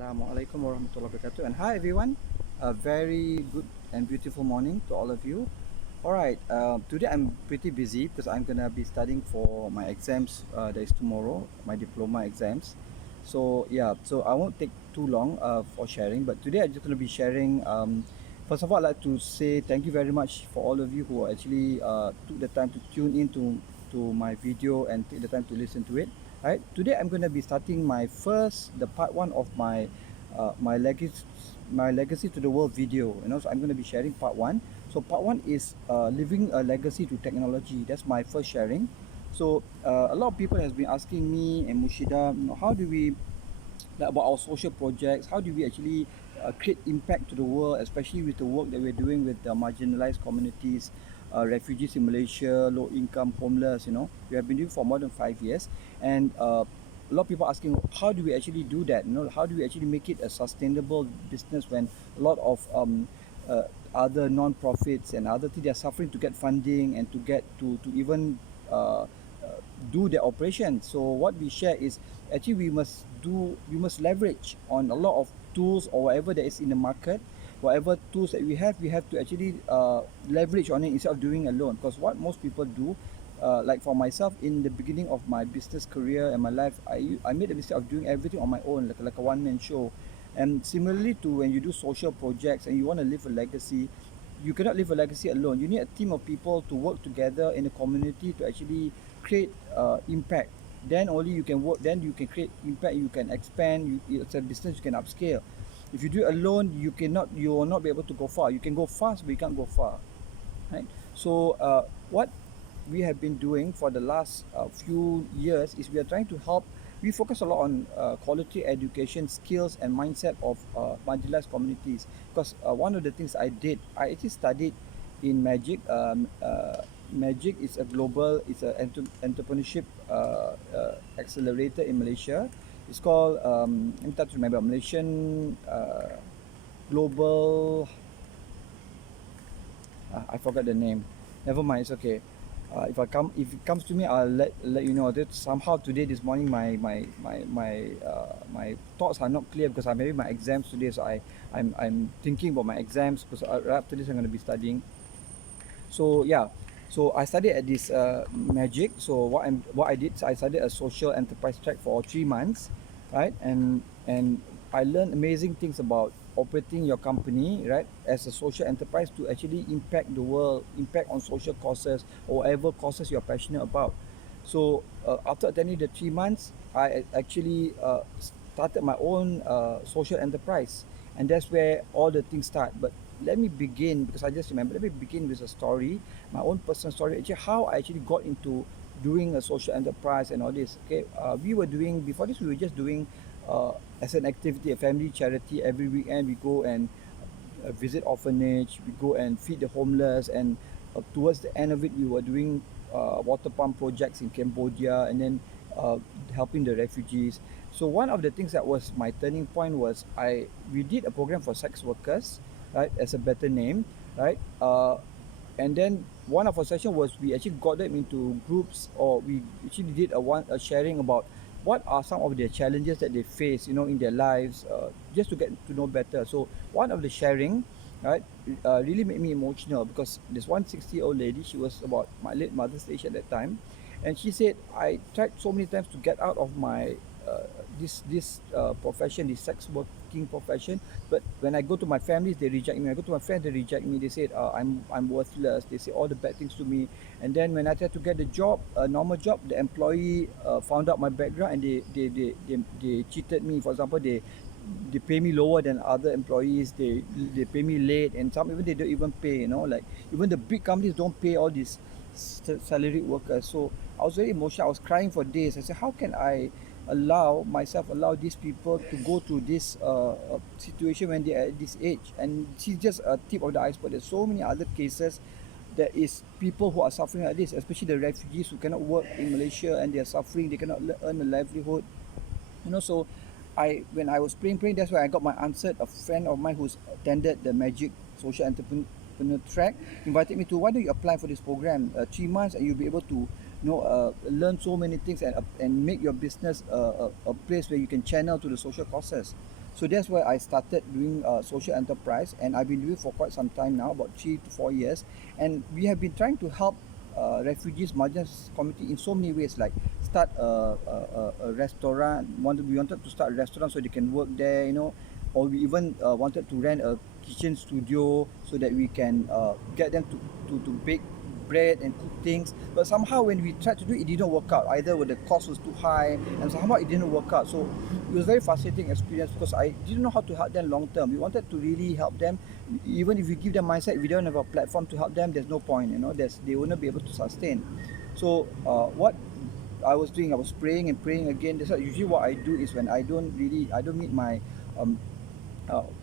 Assalammualaikum warahmatullahi wabarakatuh. And hi everyone. A very good and beautiful morning to all of you. Alright, today I'm pretty busy because I'm gonna be studying for my exams that is tomorrow, my diploma exams. So yeah, so I won't take too long for sharing, but today I'm just gonna be sharing. First of all, I'd like to say thank you very much for all of you who actually took the time to tune in to my video and take the time to listen to it. Right, today I'm going to be starting the part one of my legacy to the world video. So I'm going to be sharing part one. So part one is living a legacy to technology. That's my first sharing. So a lot of people has been asking me and Mushida, how do we, like, about our social projects? How do we actually create impact to the world, especially with the work that we're doing with the marginalized communities, refugees in Malaysia, low income, homeless? We have been doing for more than 5 years, and a lot of people asking, how do we actually do that? How do we actually make it a sustainable business when a lot of other non-profits and other things, they are suffering to get funding and to get to even uh, do their operation. So what we share is actually we must leverage on a lot of tools or whatever that is in the market. Whatever tools that we have to actually leverage on it instead of doing alone. Because what most people do, like for myself in the beginning of my business career and my life, I made the mistake of doing everything on my own, like a one-man show. And similarly to when you do social projects and you want to leave a legacy, you cannot leave a legacy alone. You need a team of people to work together in a community to actually create impact. Then only you can work. Then you can create impact. You can expand. It's a business you can upscale. If you do it alone, you cannot. You will not be able to go far. You can go fast, but you can't go far. Right. So what we have been doing for the last few years is we are trying to help. We focus a lot on quality education, skills, and mindset of marginalized communities. Because one of the things I actually studied in Magic. Magic is a global, it's an entrepreneurship accelerator in Malaysia. It's called, let me try to remember, Malaysian Global. I forgot the name. Never mind, it's okay. If it comes to me, I'll let you know. That somehow today, this morning, my thoughts are not clear because I'm having my exams today. So I'm thinking about my exams because right after this I'm going to be studying. So yeah, so I studied at this Magic. So what I did, I studied a social enterprise track for 3 months, right? And I learned amazing things about operating your company, right, as a social enterprise to actually impact the world, impact on social causes or whatever causes you're passionate about. So after attending the 3 months, I actually started my own social enterprise, and that's where all the things start. But let me begin, because I just remember, let me begin with a story, my own personal story, actually how I actually got into doing a social enterprise and all this. Okay, we were doing, before this we were just doing as an activity, a family charity. Every weekend we go and visit orphanage, we go and feed the homeless, and towards the end of it we were doing water pump projects in Cambodia, and then uh, helping the refugees. So one of the things that was my turning point was we did a program for sex workers, right, as a better name, right. And then one of our session was we actually got them into groups, or we actually did a sharing about what are some of the challenges that they face, in their lives, just to get to know better. So one of the sharing, right, really made me emotional, because this 160-year-old lady, she was about my late mother's age at that time, and she said, I tried so many times to get out of my this profession, this sex working profession, but when I go to my families, they reject me. I go to my friends, they reject me. They said I'm worthless. They say all the bad things to me. And then when I tried to get the job, a normal job, the employee found out my background, and they cheated me. For example, they pay me lower than other employees. They pay me late, and some even they don't even pay. Like even the big companies don't pay all these salaried workers. So I was very emotional. I was crying for days. I said, how can I allow these people to go through this situation when they are at this age? And she's just a tip of the iceberg. There's so many other cases. There is people who are suffering like this, especially the refugees who cannot work in Malaysia and they are suffering. They cannot earn a livelihood. So when I was praying, that's where I got my answer. A friend of mine who's attended the Magic Social Entrepreneur track invited me to, why don't you apply for this program, 3 months, and you'll be able to learn so many things and make your business a place where you can channel to the social causes. So that's why I started doing social enterprise, and I've been doing for quite some time now, about 3 to 4 years. And we have been trying to help refugees, marginalized community in so many ways, like start a restaurant. We wanted to start a restaurant so they can work there, or we even wanted to rent a kitchen studio so that we can get them to bake bread and cook things. But somehow when we tried to do it, it didn't work out. Either the cost was too high, and somehow it didn't work out. So it was very frustrating experience because I didn't know how to help them long term. We wanted to really help them. Even if we give them mindset, if we don't have a platform to help them, there's no point. They will not be able to sustain. So what I was doing, I was praying and praying again. That's why usually what I do is when I don't meet my um,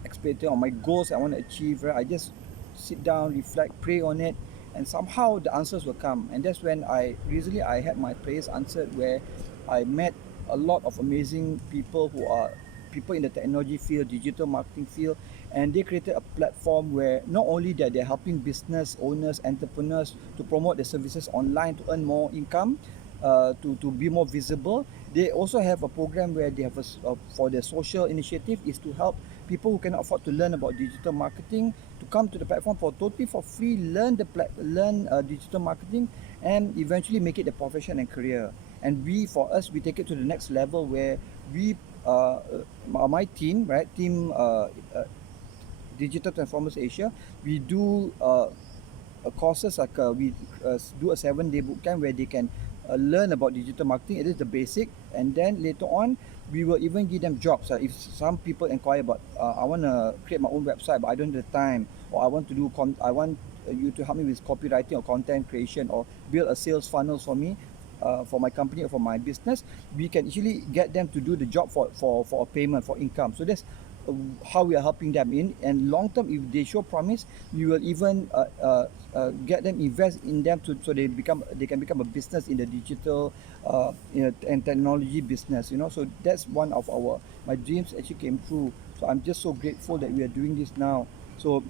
expectation or my goals I want to achieve, right? I just sit down, reflect, pray on it, and somehow the answers will come. And that's when I had my prayers answered, where I met a lot of amazing people who are people in the technology field, digital marketing field, and they created a platform where not only that they're helping business owners, entrepreneurs to promote their services online to earn more income, to be more visible. They also have a program where they have for their social initiative is to help people who cannot afford to learn about digital marketing to come to the platform for totally for free, learn digital marketing, and eventually make it a profession and career. And for us, we take it to the next level where we, my team, right, Digital Transformers Asia, we do courses like we do a 7-day bootcamp where they can learn about digital marketing. It is the basic, and then later on we will even give them jobs. If some people inquire about, I want to create my own website, but I don't have the time, or I want to do, I want you to help me with copywriting or content creation, or build a sales funnel for me, for my company or for my business. We can actually get them to do the job for a payment, for income. So that's how we are helping them in. And long term, if they show promise, we will even get them invest in them so they can become a business in the digital and technology business. So that's one of my dreams actually came true. So I'm just so grateful that we are doing this now. So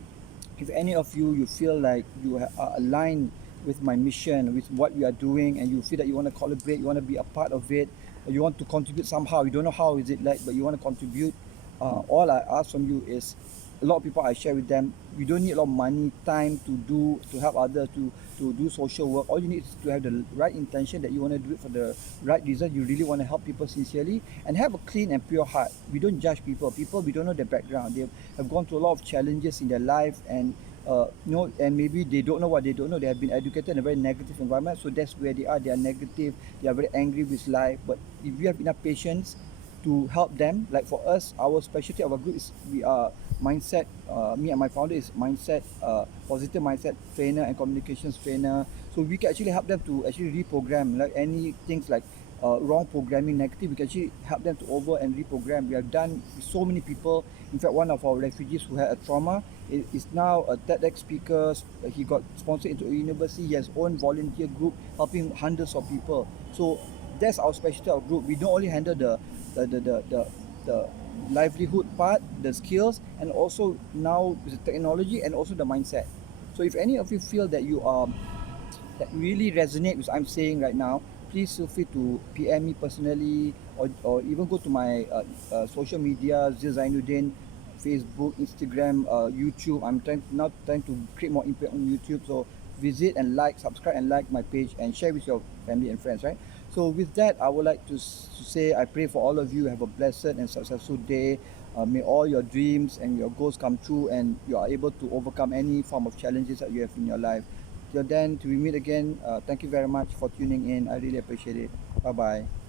if any of you feel like you are aligned with my mission, with what we are doing, and you feel that you want to collaborate, you want to be a part of it, or you want to contribute somehow, you don't know how is it like, but you want to contribute, all I ask from you is, a lot of people I share with them, you don't need a lot of money, time to help others, to do social work. All you need is to have the right intention, that you want to do it for the right reason. You really want to help people sincerely, and have a clean and pure heart. We don't judge people. We don't know their background. They have gone through a lot of challenges in their life, and and maybe they don't know what they don't know. They have been educated in a very negative environment, so that's where they are. They are negative. They are very angry with life. But if you have enough patience to help them, like for us, our specialty of our group is, we are mindset. Me and my founder is mindset, positive mindset trainer and communications trainer. So we can actually help them to actually reprogram, like any things like wrong programming, negative. We can actually help them to over and reprogram. We have done with so many people. In fact, one of our refugees who had a trauma is now a TEDx speaker. He got sponsored into a university. He has own volunteer group helping hundreds of people. So that's our specialty of group. We don't only handle the livelihood part, the skills, and also now with the technology and also the mindset. So if any of you feel that you are that really resonate with what I'm saying right now, please feel free to PM me personally, or even go to my social media, Zeal Zainuddin, Facebook, Instagram, YouTube. I'm trying to create more impact on YouTube. So visit and subscribe and like my page, and share with your family and friends, right? So with that, I would like to say, I pray for all of you have a blessed and successful day. May all your dreams and your goals come true, and you are able to overcome any form of challenges that you have in your life. Till then, till we meet again, thank you very much for tuning in. I really appreciate it. Bye bye.